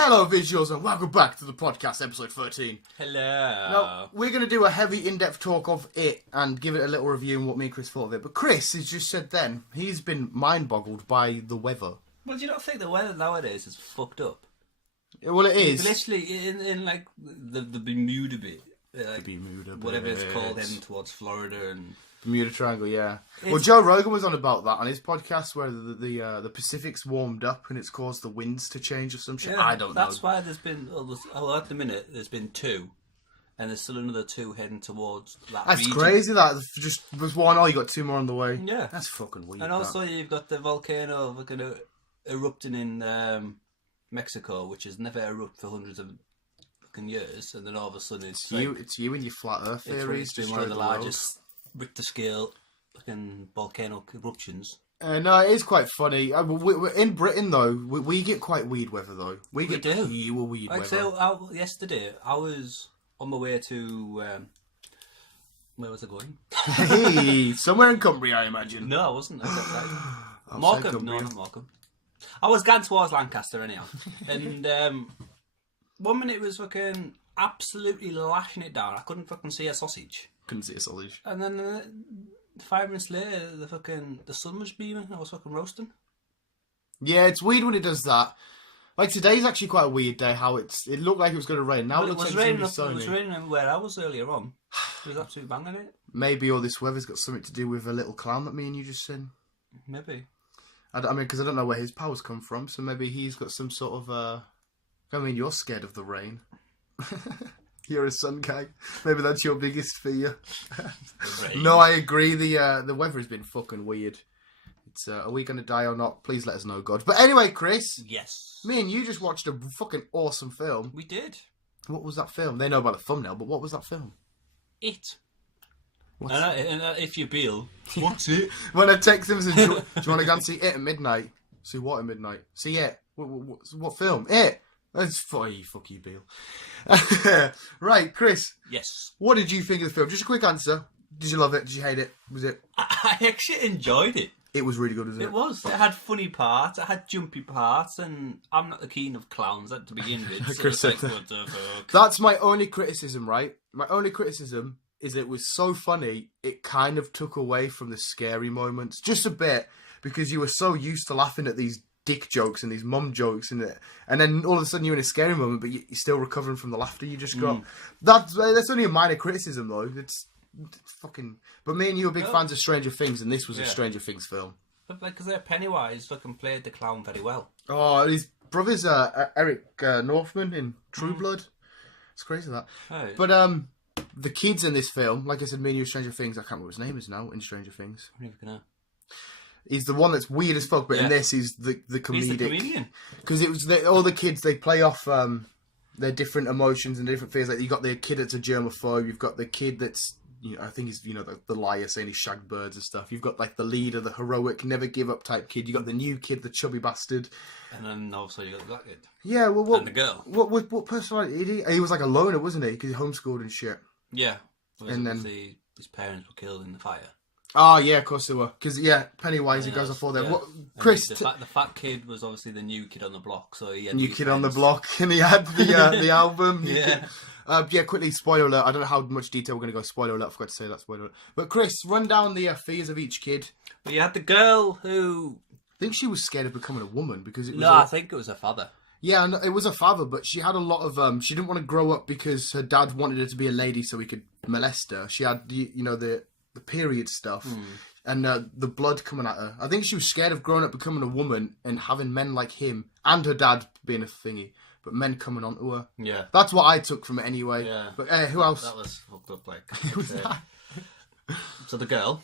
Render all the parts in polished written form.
Hello, visuals, and welcome back to the podcast, episode 13. Hello. Now, we're going to do a heavy, in-depth talk of it and give it a little review on what me and Chris thought of it. But Chris has just said then, he's been mind-boggled by the weather. Well, do you not think the weather nowadays is fucked up? Well, it is. Literally, in like, the Bermuda bit. Like, Bermuda bit. whatever it's called, heading towards Florida and... Bermuda Triangle, yeah. Well, Joe Rogan was on about that on his podcast, where the Pacific's warmed up and it's caused the winds to change or some shit. Yeah, I don't know. That's why there's been... Well, at the minute, there's been 2. And there's still another 2 heading towards that That's region. crazy, that. Just was one, you got 2 more on the way. Yeah. That's fucking weird. And also, you've got the volcano fucking erupting in Mexico, which has never erupted for hundreds of fucking years. And then all of a sudden, it's you and your flat earth theories. It's been one of the largest Richter scale fucking volcano eruptions. No, it is quite funny. We're in Britain, though, we get quite weird weather, though. We do. Pure weird weather. So, yesterday, I was on my way to... where was I going? Hey, somewhere in Cumbria, I imagine. No, I wasn't. I was outside. Morecambe. No, not Morecambe. I was going towards Lancaster, anyhow. And 1 minute it was fucking absolutely lashing it down. I couldn't fucking see a sausage. Couldn't see a sausage. And then 5 minutes later, the sun was beaming. I was fucking roasting. Yeah, it's weird when it does that. Like today's actually quite a weird day. How it looked like it was going to rain. Now Well, it looks was like raining. it's It was raining where I was earlier on. It was absolutely banging it. Maybe all this weather's got something to do with a little clown that me and you just seen. Maybe. I mean, because I don't know where his powers come from. So maybe he's got some sort of. I mean, you're scared of the rain. You're a sun guy. Maybe that's your biggest fear. No, I agree. The weather has been fucking weird. It's are we going to die or not? Please let us know, God. But anyway, Chris. Yes. Me and you just watched a fucking awesome film. We did. What was that film? They know about the thumbnail, but what was that film? It. What's And if you Bill, what's it? When I text him, I said, do you want to go and see it at midnight? See what at midnight? See it. What film? It. That's fuck you, Bill. Right, Chris. Yes. What did you think of the film? Just a quick answer. Did you love it? Did you hate it? Was it? I actually enjoyed it. It was really good, wasn't it? It was. It had funny parts. It had jumpy parts, and I'm not the keen of clowns to begin with. So Chris it's said like, what the fuck? That's my only criticism, right? My only criticism is it was so funny, it kind of took away from the scary moments. Just a bit, because you were so used to laughing at these dick jokes and these mum jokes and then all of a sudden you're in a scary moment, but you're still recovering from the laughter you just got. That's only a minor criticism, though. It's fucking... But me and you are big fans of Stranger Things, and this was a Stranger Things film. But because Pennywise fucking played the clown very well. Oh, his brother's Eric Northman in True Blood. It's crazy, that. Oh. But the kids in this film, like I said, me and you Stranger Things, I can't remember what his name is now in Stranger Things. I'm never gonna... He's the one that's weird as fuck, but in this he's the comedic. He's the comedian. Because it was all the kids, they play off their different emotions and different fears. Like you got the kid that's a germaphobe, you've got the kid that's, I think he's the liar saying he shagged birds and stuff. You've got like the leader, the heroic, never give up type kid. You got the new kid, the chubby bastard. And then also you got the black kid. Yeah, well, what? And the girl. What personality did he? He was like a loner, wasn't he? Because he homeschooled and shit. Yeah. And then his parents were killed in the fire. Oh, yeah, of course they were. Because, Pennywise, he goes off all there. Yeah. What, Chris... The fat kid was obviously the new kid on the block, so he had New kid on the block, and he had the album. Yeah. Quickly, spoiler alert. I don't know how much detail we're going to go. Spoiler alert, I forgot to say that, spoiler alert. But Chris, run down the fears of each kid. But you had the girl who... I think she was scared of becoming a woman, because it was... I think it was her father. Yeah, it was her father, but she had a lot of... she didn't want to grow up because her dad wanted her to be a lady so he could molest her. She had, the period stuff. And the blood coming at her. I think she was scared of growing up becoming a woman and having men like him and her dad being a thingy, but men coming onto her. Yeah. That's what I took from it anyway. Yeah. But who else? That was fucked up, like. Who was that? So the girl,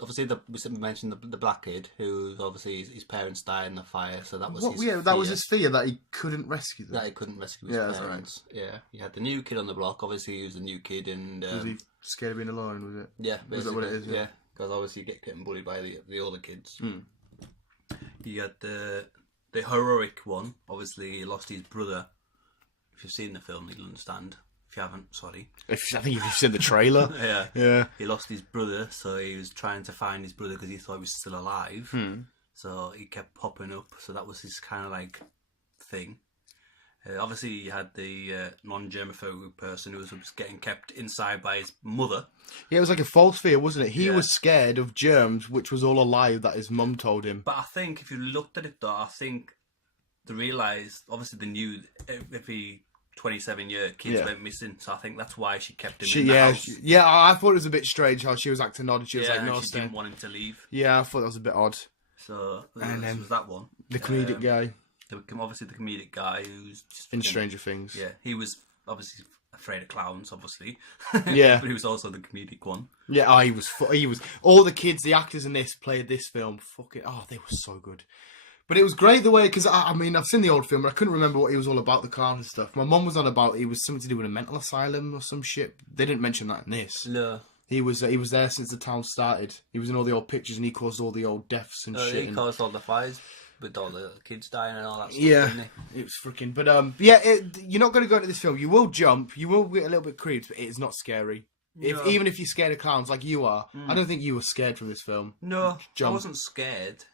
obviously we mentioned the black kid, who obviously his parents died in the fire, so that was his fear. That was his fear, that he couldn't rescue them. That he couldn't rescue his parents. Right. Yeah. You had the new kid on the block, obviously he was the new kid, and... was he scared of being alone, was it? Yeah. Was that what it is? Yeah. Because obviously you get getting bullied by the older kids. You had the heroic one. Obviously he lost his brother. If you've seen the film, you'll understand. If you haven't, sorry. I think if you've seen the trailer. Yeah. He lost his brother, so he was trying to find his brother because he thought he was still alive. So he kept popping up. So that was his kind of like thing. Obviously, you had the non-germophobic person who was getting kept inside by his mother. Yeah, it was like a false fear, wasn't it? He Yeah. was scared of germs, which was all a lie that his mum told him. But I think if you looked at it, though, I think they realised, obviously, they knew every 27-year kids went missing, so I think that's why she kept him in the house. I thought it was a bit strange how she was acting odd. She was like, no, she didn't want him to leave. Yeah, I thought that was a bit odd. So, this was that one. The comedic guy. Obviously, the comedic guy who's... in Stranger Things. Yeah, he was obviously afraid of clowns, obviously. Yeah. But he was also the comedic one. Yeah, he was... All the kids, the actors in this played this film. They were so good. But it was great the way... Because, I mean, I've seen the old film, but I couldn't remember what he was all about, the clown and stuff. My mum was on about... It was something to do with a mental asylum or some shit. They didn't mention that in this. No. He was there since the town started. He was in all the old pictures and he caused all the old deaths and shit. He caused all the fires with all the kids dying and all that stuff, yeah, didn't he? It was freaking... But, you're not going to go into this film. You will jump. You will get a little bit creeped, but it's not scary. No. Even if you're scared of clowns like you are, I don't think you were scared from this film. No, Jump. I wasn't scared.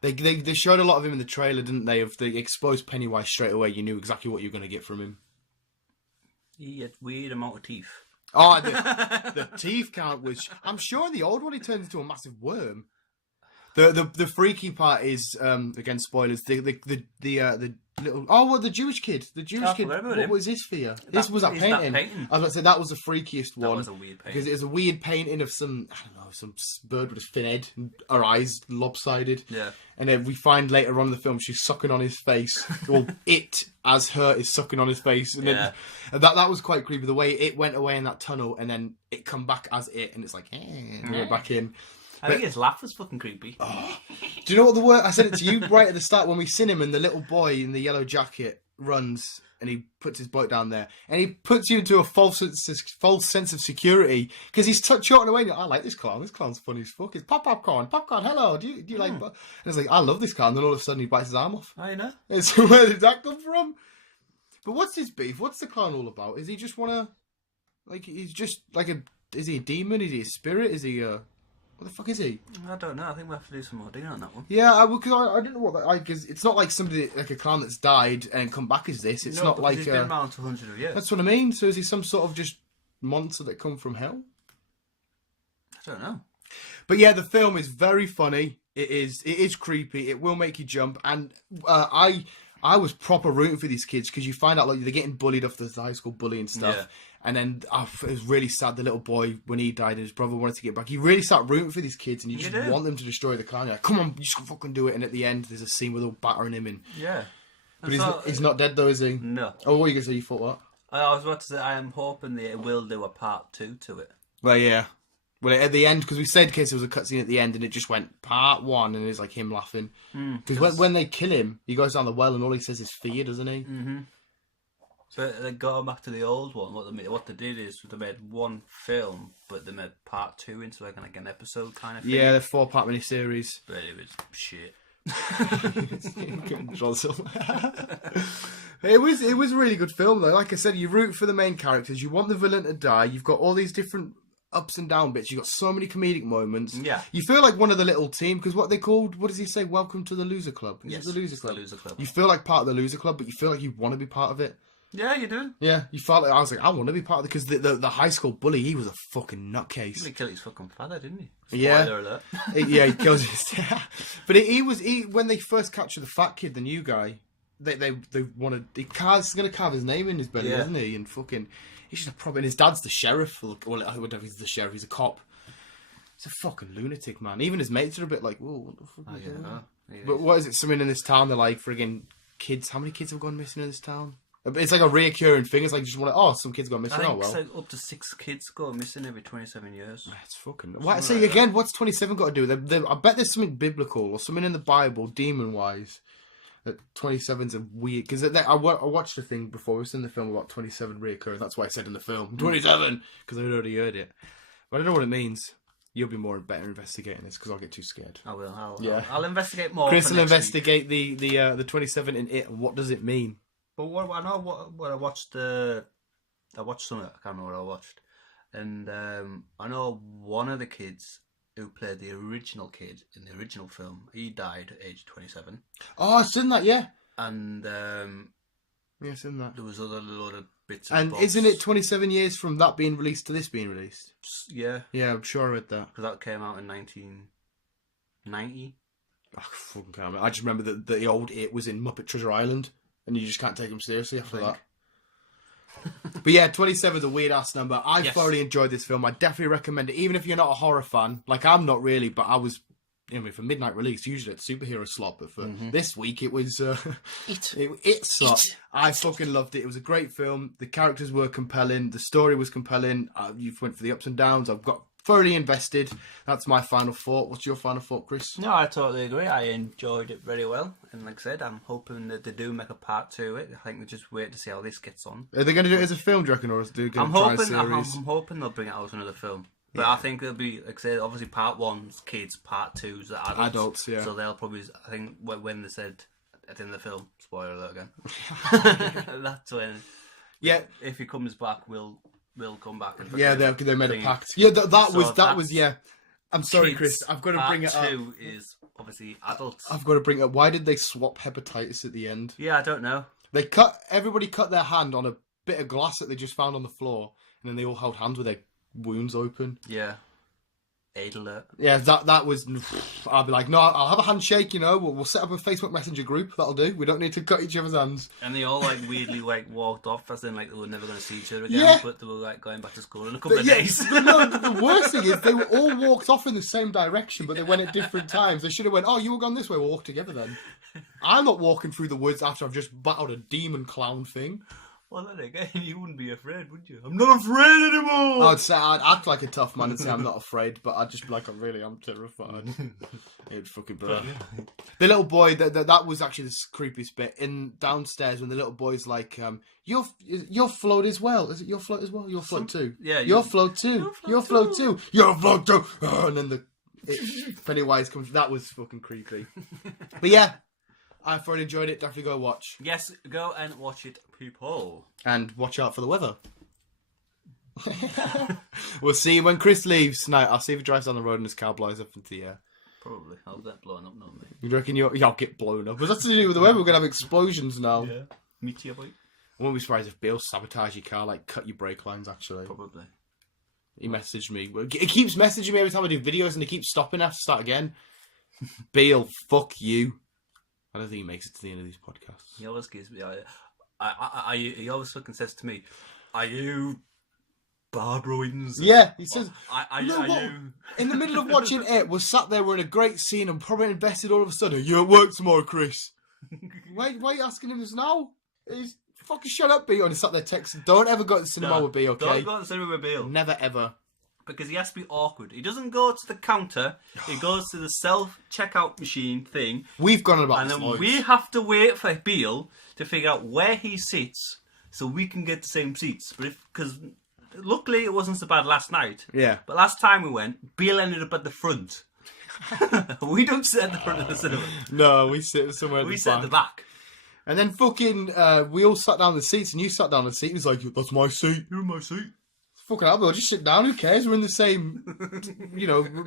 They showed a lot of him in the trailer, didn't they? Of the exposed Pennywise straight away. You knew exactly what you were going to get from him. He had weird amount of teeth. Oh, the teeth count was... I'm sure in the old one he turned into a massive worm. The freaky part is again spoilers. The little the Jewish kid. The Jewish kid. What was his fear? This was that painting. I was about to say that was the freakiest one. That was a weird painting because it was a weird painting of some bird with a thin head, and her eyes lopsided. Yeah. And then we find later on in the film she's sucking on his face. Well, it as her is sucking on his face, and then that was quite creepy. The way it went away in that tunnel, and then it come back as it, and it's like, we're back in. I think his laugh was fucking creepy. Oh. Do you know what the word? I said it to you right at the start when we seen him, and the little boy in the yellow jacket runs and he puts his boat down there, and he puts you into a false sense of security because he's trotting away. And I like this clown. This clown's funny as fuck. It's popcorn. Hello, do you like? And it's like I love this clown. Then all of a sudden he bites his arm off. I know. So where did that come from? But what's his beef? What's the clown all about? Is he just wanna he's just like a? Is he a demon? Is he a spirit? Is he a? What the fuck is he? I don't know. I think we have to do some more digging on that one. Yeah, because I didn't know what that... Because it's not like somebody, like a clown that's died and come back as this. It's not like... he's been around for hundreds of years. That's what I mean. So is he some sort of just monster that come from hell? I don't know. But yeah, the film is very funny. It is creepy. It will make you jump. And I was proper rooting for these kids because you find out like they're getting bullied off the high school bullying stuff. Yeah. And then it was really sad. The little boy, when he died and his brother wanted to get back, you really start rooting for these kids and you just want them to destroy the clown. You're like, come on, you just fucking do it. And at the end, there's a scene with all battering him in. Yeah. But he's not dead though, is he? No. Oh, what were you going to say? You thought what? I was about to say, I am hoping they will do a part 2 to it. Well, yeah. Well, at the end, because we said in case there was a cutscene at the end and it just went part 1 and it's like him laughing. Because when they kill him, he goes down the well and all he says is fear, doesn't he? Mm-hmm. But then going back to the old one, what they did is they made one film, but they made part 2 into like an episode kind of thing. Yeah, the 4-part miniseries. But it was shit. It was a really good film though. Like I said, you root for the main characters. You want the villain to die. You've got all these different ups and down bits. You've got so many comedic moments. Yeah. You feel like one of the little team because what they called, what does he say? Welcome to the Loser Club. Yes, the Loser Club. The Loser Club. You feel like part of the Loser Club, but you feel like you want to be part of it. Yeah, you do. Yeah, you felt like I was like, I want to be part of it because the high school bully, he was a fucking nutcase. He killed his fucking father, didn't he? Spoiler alert. Yeah, he kills his. But he when they first capture the fat kid, the new guy, they want to. He's gonna carve his name in his belly, isn't he? And fucking, he's just a problem. And his dad's the sheriff, or whatever. He's the sheriff. He's a cop. He's a fucking lunatic, man. Even his mates are a bit like, whoa, what the fuck? But what is it? Something in this town, they're like friggin' kids. How many kids have gone missing in this town? It's like a reoccurring thing. It's like just some kids got missing. I think oh well. it's like up to 6 kids go missing every 27 years. That's fucking. Why? See again. What's 27 got to do with it? I bet there's something biblical or something in the Bible, demon wise. That 27's a weird because I watched a thing before. We was in the film about 27 reoccurring. That's why I said in the film 27 because I'd already heard it. But I don't know what it means. You'll be better investigating this because I'll get too scared. I will. I'll investigate more. Chris will investigate the 27 in it and what does it mean. But I watched something. I can't remember what I watched, and I know one of the kids who played the original kid in the original film. He died at age 27. Oh, I've seen that. Yeah. And Yes, in that. There was other load of bits and And bobs. isn't it 27 years from that being released to this being released? Yeah. Yeah, I'm sure I read that. Because that came out in 1990. I fucking can't remember. I just remember that the old It was in Muppet Treasure Island, and you just can't take him seriously after that. But yeah, 27 is a weird ass number. I thoroughly enjoyed this film. I definitely recommend it, even if you're not a horror fan. Like, I'm not really, but I was. I mean, for midnight release, usually it's superhero slot, but for this week it was it slot. I fucking loved it. It was a great film. The characters were compelling. The story was compelling. You went for the ups and downs. I've got thoroughly invested. That's my final thought. What's your final thought, Chris? No, I totally agree. I enjoyed it very well, and like I said, I'm hoping that they do make a part 2 of it. I think we just wait to see how this gets on. Are they going to do it as a film, do you reckon, or are they going to try a series? I'm hoping they'll bring it out as another film. But I think it'll be, like I said, obviously part 1's kids, part 2's adults. Yeah. So they'll probably, I think, when they said at the end of the film, spoiler alert again, that's when, if he comes back, we'll come back. And they made a pact. Yeah, that was. I'm sorry, Chris. I've got to bring it up. Part 2 is obviously adults. I've got to bring it up. Why did they swap hepatitis at the end? Yeah, I don't know. Everybody cut their hand on a bit of glass that they just found on the floor, and then they all held hands with their wounds open. Yeah. Aid alert. Yeah, that was. I'll be like, no, I'll have a handshake. We'll set up a Facebook Messenger group. That'll do. We don't need to cut each other's hands. And they all weirdly walked off, as in they were never going to see each other again. But they were going back to school in a couple of days. The worst thing is they were all walked off in the same direction, but they went at different times. They should have went. Oh, you were gone this way. We'll walk together then. I'm not walking through the woods after I've just battled a demon clown thing. Well, then again, you wouldn't be afraid, would you? I'm not afraid anymore! I'd act like a tough man and say I'm not afraid, but I'd just be like, I'm terrified. It'd fucking blow. The little boy, that was actually the creepiest bit. In downstairs, when the little boy's like, your float as well. Is it your float as well? Your float too. Yeah. Your float too. Your float too. Your float too. And then Pennywise comes. That was fucking creepy. But yeah. I thoroughly enjoyed it. Definitely go watch. Yes, go and watch it, people. And watch out for the weather. We'll see you when Chris leaves tonight. I'll see if he drives down the road and his car blows up into the air. Probably. I'll get blown up, not me. You reckon you'll get blown up? What's that to do with the weather? We're going to have explosions now. Yeah. Meteor bite. I won't be surprised if Bill sabotage your car, cut your brake lines, actually. Probably. He messaged me. He keeps messaging me every time I do videos and he keeps stopping. I have to start again. Bill, fuck you. I don't think he makes it to the end of these podcasts. He always gives me. He always fucking says to me, "Are you Barbara Windsor?" Yeah, he says. Are you? In the middle of watching it, we're sat there, we're in a great scene, and probably invested. All of a sudden, you at work tomorrow, Chris. why are you asking him this now? He's fucking shut up, B. And he sat there texting. Don't ever go to the cinema with B, okay? Don't go to the cinema with Bill. Never ever. Because he has to be awkward. He doesn't go to the counter. He goes to the self-checkout machine thing. We've gone on about and this then we have to wait for Bill to figure out where he sits so we can get the same seats. But because luckily it wasn't so bad last night. Yeah. But last time we went, Bill ended up at the front. We don't sit at the front of the cinema. No, we sit somewhere at the back. We sit at the back. And then fucking, we all sat down in the seats, and you sat down in the seat. He was like, "That's my seat. You're in my seat." Fucking hell, Bill, just sit down. Who cares? We're in the same,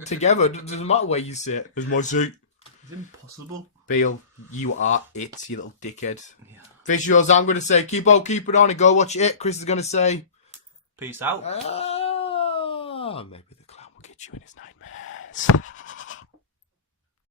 together. It doesn't matter where you sit. It's my seat. It's impossible. Bill, you are it, you little dickhead. Yeah. Visuals, I'm going to say, keep it on and go watch it. Chris is going to say, peace out. Maybe the clown will get you in his nightmares.